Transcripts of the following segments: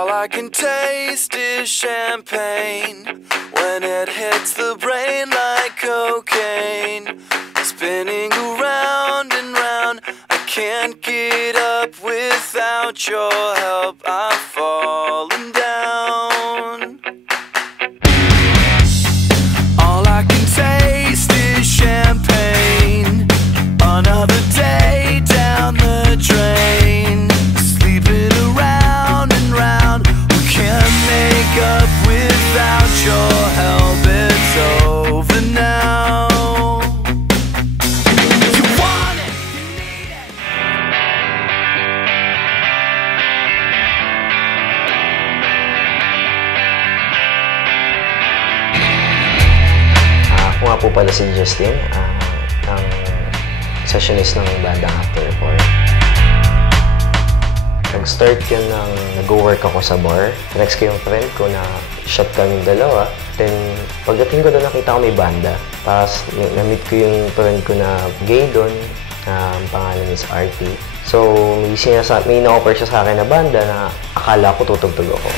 All I can taste is champagne when it hits the brain like cocaine. Spinning around and round, I can't get up without your help. I'm falling down. All I can taste is champagne. Another day down the drain, sleeping around and round. We can't make up without your help. It's over now. You want it, you need it. Ako nga po pala si Justin, ang sessionist ng bandang After 4. Nag-start yun nang nag-work ako sa bar. Next ko yung friend ko na shot kaming dalawa. Then, pagdating ko doon, nakita ko may banda. Tapos, na-meet ko yung friend ko na gay doon, ang pangalan is RT. So, may na-offer siya sa akin na banda na akala ko tutugtog ako.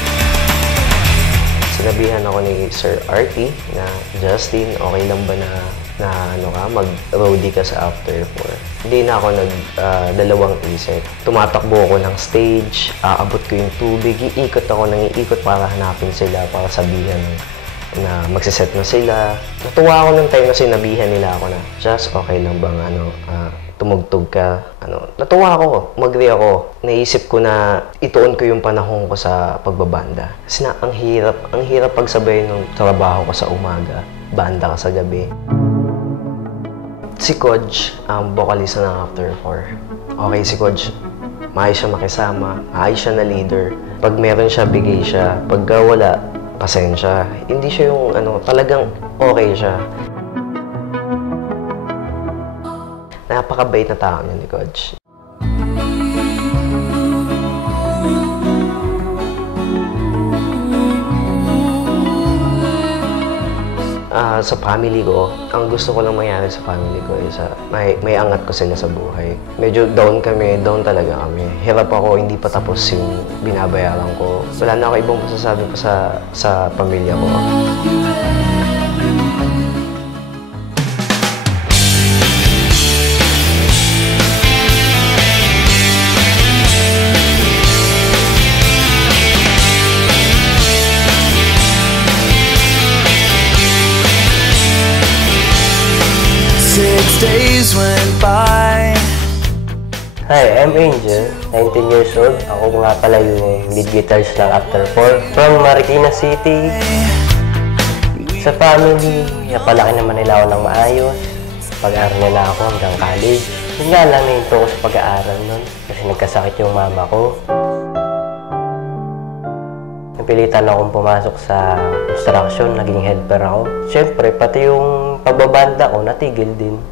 Sinabihan ako ni Sir RT na, Justin, okay lang ba na mag-roadie ka sa After 4? Hindi na ako dalawang isip. Tumatakbo ako ng stage, aabot ko yung tubig, iikot ako ng iikot para hanapin sila, para sabihan na magsiset na sila. Natuwa ako ng time na sinabihan nila ako na, Just, okay lang bang tumugtog ka? Natuwa ako, mag-agree ako. Naisip ko na ituon ko yung panahon ko sa pagbabanda. Kasi na, ang hirap pagsabay ng trabaho ko sa umaga, banda ka sa gabi. Si Coach, ang vocalista ng After 4. Okay, si Coach, maayos siya makisama, maayos siya na leader. Pag meron siya, bigay siya. Pag wala, pasensya. Hindi siya yung talagang okay siya. Napakabait na tao niya ni Coach. Sa family ko, ang gusto ko lang mangyari sa family ko is may angat ko sila sa buhay. Medyo down talaga kami. Hirap ako, hindi pa tapos yung binabayaran ko. Wala na ako ibang masasabi pa sa pamilya ko. Days went by. Hi, I'm Angel, 19 years old. Ako nga pala yung lead guitarist ng After 4 from Marikina City. Sa family, napalaki naman nila ako ng maayos. Pag-aaral nila ako hanggang college. Yun nga lang, nahinto ko sa pag-aaral nun kasi nagkasakit yung mama ko. Napilitan akong pumasok sa construction, naging helper ako. Siyempre, pati yung pagbabanda ko, natigil din.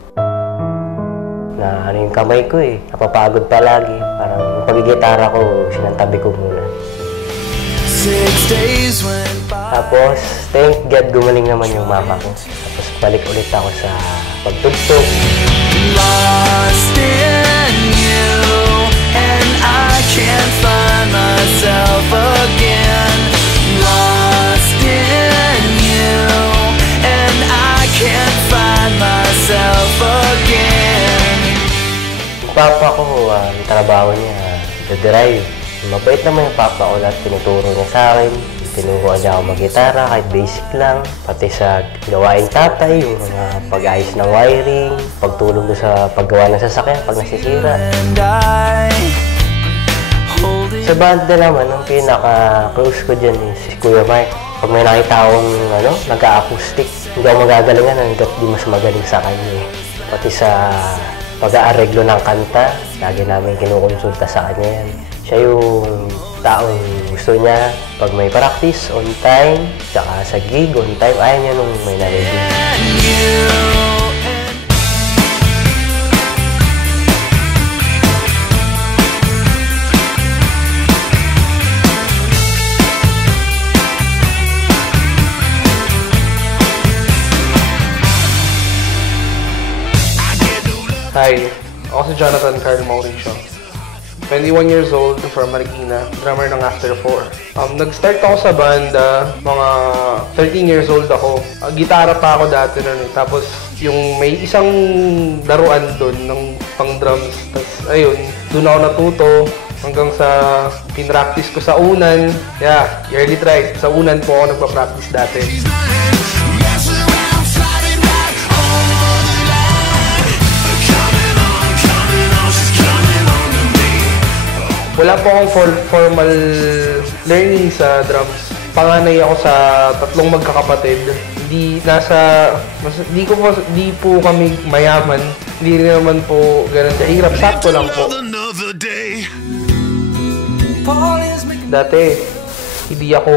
Na yung kamay ko napapagod palagi. Parang yung pagigitara ko, sinantabi ko muna. Tapos, thank God, gumaling naman yung mama ko. Tapos, balik ulit ako sa pagtugtog. Lost in you, and I can't find myself again. Lost in you, and I can't find myself again. Papa ko, yung trabaho niya, nagdadrive. Mabait naman yung papa ko, lahat tinuturo niya sa akin. Tinuruan niya ako mag-gitara, kahit basic lang. Pati sa gawain tatay, yung mga pag-ayos ng wiring, pagtulong sa paggawa ng sasakyan pag nasisira. Sa banda naman, ang pinaka-close ko dyan is si Kuya Mike. Pag may nakita akong nag-a-acoustic, hindi ako magagalingan hanggat di mas magaling sa kanya. Pati sa pag-aareglo ng kanta, lagi namin kinukonsulta sa kanya yan. Siya yung taong gusto niya pag may practice, on time, tsaka sa gig, on time, ayaw niya nung may nalilin. Hi, ako si Jonathan Carl Mauricio. 21 years old, from Marikina, drummer ng After 4. Nag-start ako sa banda, mga 13 years old ako. Gitara pa ako dati nun. Tapos yung may isang laruan doon ng pang-drums. Tapos ayun, doon ako natuto hanggang sa pinractice ko sa unan. Yeah, early try. Sa unan po ako nagpa-practice dati. Wala po akong formal learning sa drums. Panganay ako sa tatlong magkakapatid. Di po kami mayaman. Hindi rin naman po ganun kahirap. Sakto lang po. Dati, hindi ako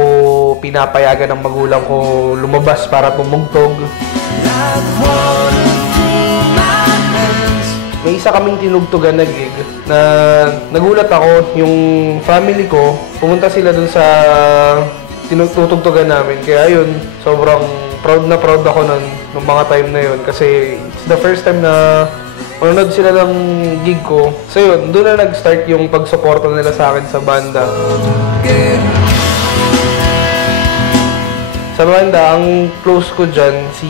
pinapayagan ng magulang ko lumabas para tumugtog. May isa kaming tinugtugan na gig na nagulat ako, yung family ko, pumunta sila dun sa tinutugtugan namin. Kaya yun, sobrang proud ako nung mga time na yun. Kasi it's the first time na manonood sila ng gig ko. So yun, doon na nag-start yung pagsuporta nila sa akin sa banda. Sa banda, ang close ko dyan, si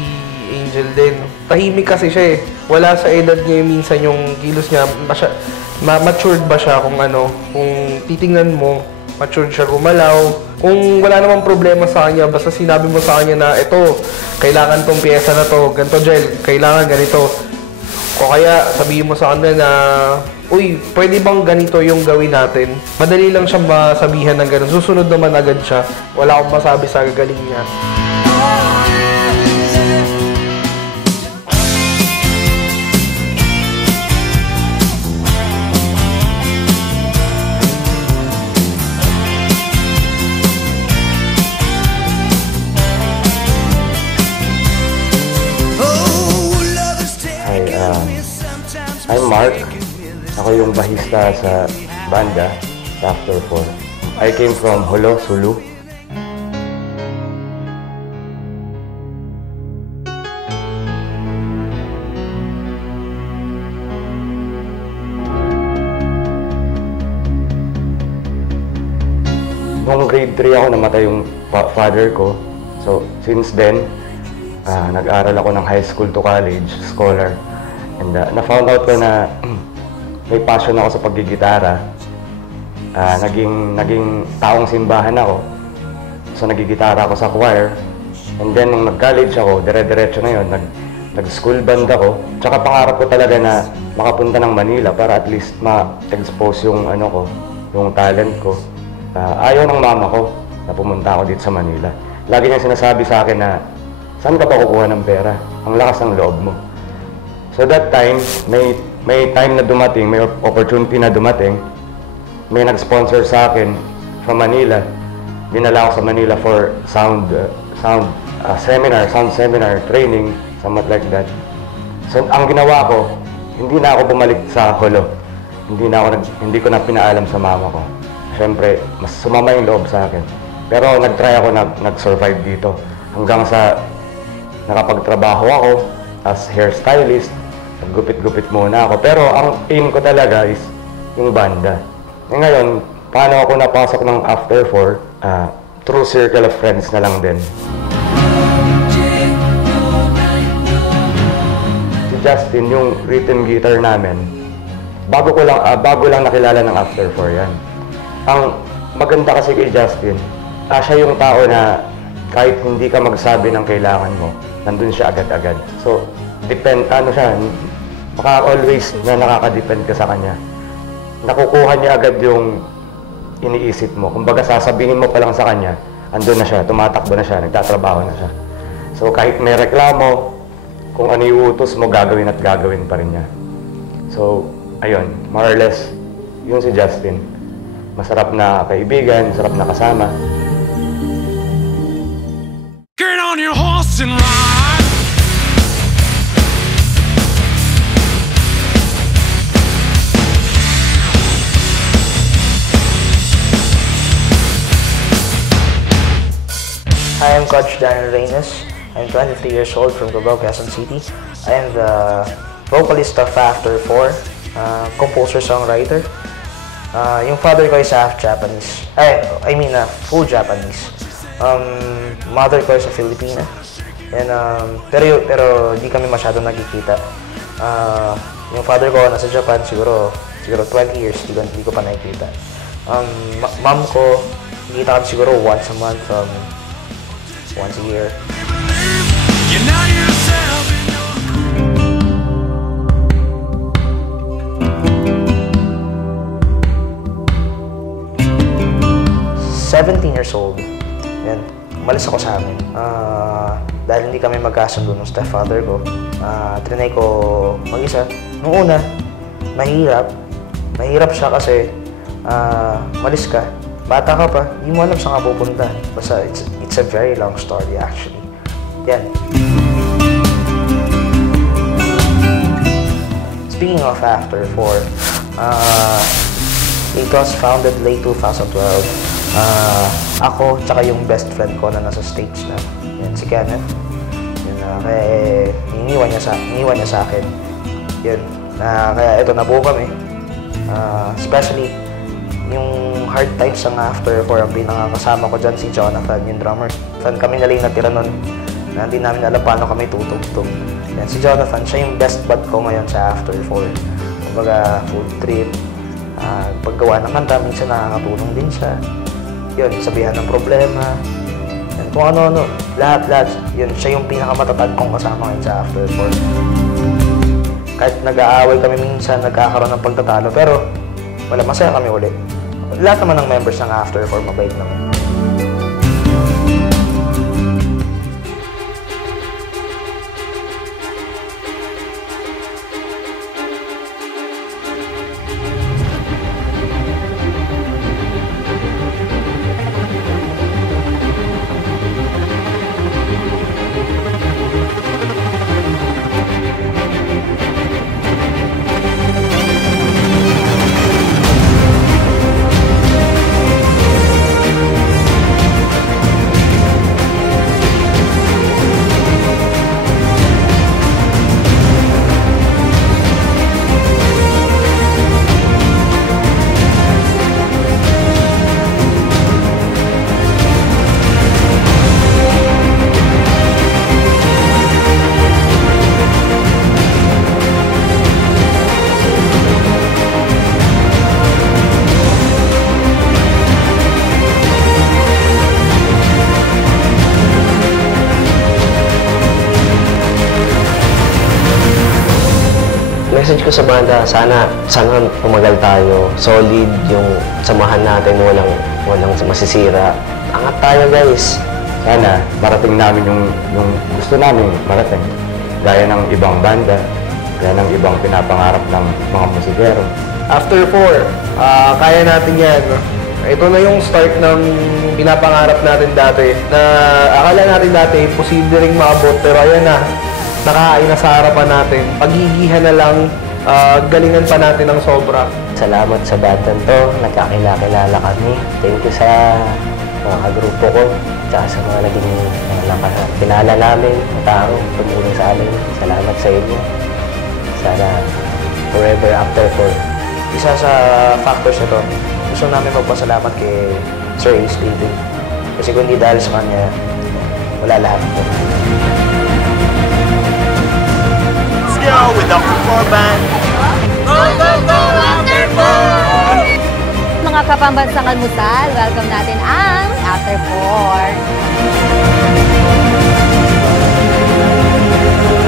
Angel din. Tahimik kasi siya eh. Wala sa edad niya minsan yung kilos niya. Matured ba siya kung ano, kung titingnan mo, matured siya gumalaw. Kung wala namang problema sa kanya, basta sinabi mo sa kanya na ito, kailangan tong piyesa na to, ganito gel, kailangan ganito. O kaya sabihin mo sa kanya na, uy, pwede bang ganito yung gawin natin? Madali lang siyang masabihan ng ganun. Susunod naman agad siya. Wala akong masabi sa gagaling niya. I'm Mark. Ako yung bahista sa banda, sa After 4. I came from Holo, Sulu. Noong grade 3 ako, namatay yung father ko. So, since then, nag-aral ako ng high school to college, scholar. And na-found out ko na may passion ako sa paggigitara. Naging taong simbahan ako. So nagigitara ako sa choir. And then nung nag-college ako, dire-diretso na yun, nag-school band ako. Tsaka pangarap ko talaga na makapunta ng Manila para at least ma-expose yung yung talent ko. Ayaw ng mama ko na pumunta ako dito sa Manila. Lagi niya sinasabi sa akin na, saan ka pa kukuha ng pera? Ang lakas ng loob mo. So that time, may time na dumating, may opportunity na dumating. May nag-sponsor sa akin from Manila. Dinala ako sa Manila for sound seminar, training, somewhat like that. So ang ginawa ko, hindi na ako bumalik sa Holo. Hindi ko na pinaalam sa mama ko. Siyempre, mas sumama yung loob sa akin. Pero nag-try ako nag-survive dito. Hanggang sa nakapagtrabaho ako as hairstylist. Gupit-gupit muna ako. Pero ang aim ko talaga is yung banda. E ngayon, paano ako napasok ng After 4? Through circle of friends na lang din. Si Justin, yung rhythm guitar namin, bago lang nakilala ng After 4 yan. Ang maganda kasi kay Justin, siya yung tao na kahit hindi ka magsabi ng kailangan mo, nandun siya agad-agad. So, always na nakaka-depend ka sa kanya. Nakukuha niya agad yung iniisip mo. Kumbaga sasabihin mo pa lang sa kanya, andun na siya, tumatakbo na siya, nagtatrabaho na siya. So kahit may reklamo, kung ano yung utos mo, gagawin at gagawin pa rin niya. So, ayun, more or less, yun si Justin. Masarap na kaibigan, masarap na kasama. Get on your horse and ride! I am Coach Daniel Reynes. I'm 23 years old from Cubao, Quezon City. I am the vocalist of After 4, composer-songwriter. Yung father ko is half Japanese. Full Japanese. Mother ko is a Filipina. And, pero di kami masyadong nagkikita. Yung father ko nasa Japan siguro 20 years, di ko pa nakikita. Mom ko, nakikita kami siguro once a month, once a year. You know yourself in your 17 years old, yan, umalis ako sa amin. Dahil hindi kami magkasundo ng stepfather ko, trinay ko mag-isa. Noong una, mahirap. Mahirap siya kasi malis ka. Bata ka pa, hindi mo alam saan ka pupunta. Basta it's a very long story actually. Yan. Speaking of After 4, it was founded late 2012. Ako, tsaka yung best friend ko na nasa stage na, yan, si Kenneth. Yun, kaya iniwan niya sa akin. Yun, kaya ito, nabuo kami. Especially, yung hard times ng After 4, ang pinakakasama ko dyan si Jonathan, yung drummer. Fan kami nalang natira nun, na hindi namin alam paano kami tutugtog. Yan, si Jonathan, siya yung best bud ko ngayon sa After 4. Kumbaga, food trip, paggawa ng kanta, minsan nakakatulong din siya. Yun, sabihan ng problema. Yan, kung ano-ano, lahat. Yun, siya yung pinakamatatag kong kasama ngayon sa After 4. Kahit nag-aaway kami minsan, nagkakaroon ng pagtatalo, pero wala, masaya kami ulit. Lahat naman ng members ng After 4, mabait naman. Message ko sa banda, sana tumagal tayo, solid yung samahan natin, walang masisira. Angat tayo, guys. Sana marating namin yung gusto namin marating. Gaya ng ibang banda, gaya ng ibang pinapangarap ng mga musikero. After 4, kaya natin yan. Ito na yung start ng pinapangarap natin dati. Na akala natin dati, posible ring maabot, pero ayan na. Nakain na sa harapan natin. Pagigihan na lang, galingan pa natin ng sobra. Salamat sa bandang to, nagkakilala kami. Thank you sa mga kagrupo ko, tsaka sa mga naging pinala namin, tao, tumulong sa amin. Salamat sa inyo. Sana forever After 4. Isa sa factors na to, gusto namin magpasalamat kay Sir Ace David. Kasi kung hindi dahil sa kanya, wala lahat ito. Let's go with the After 4 band. Go, go, go, After 4! Mga kapambansang almusal, welcome natin ang After 4.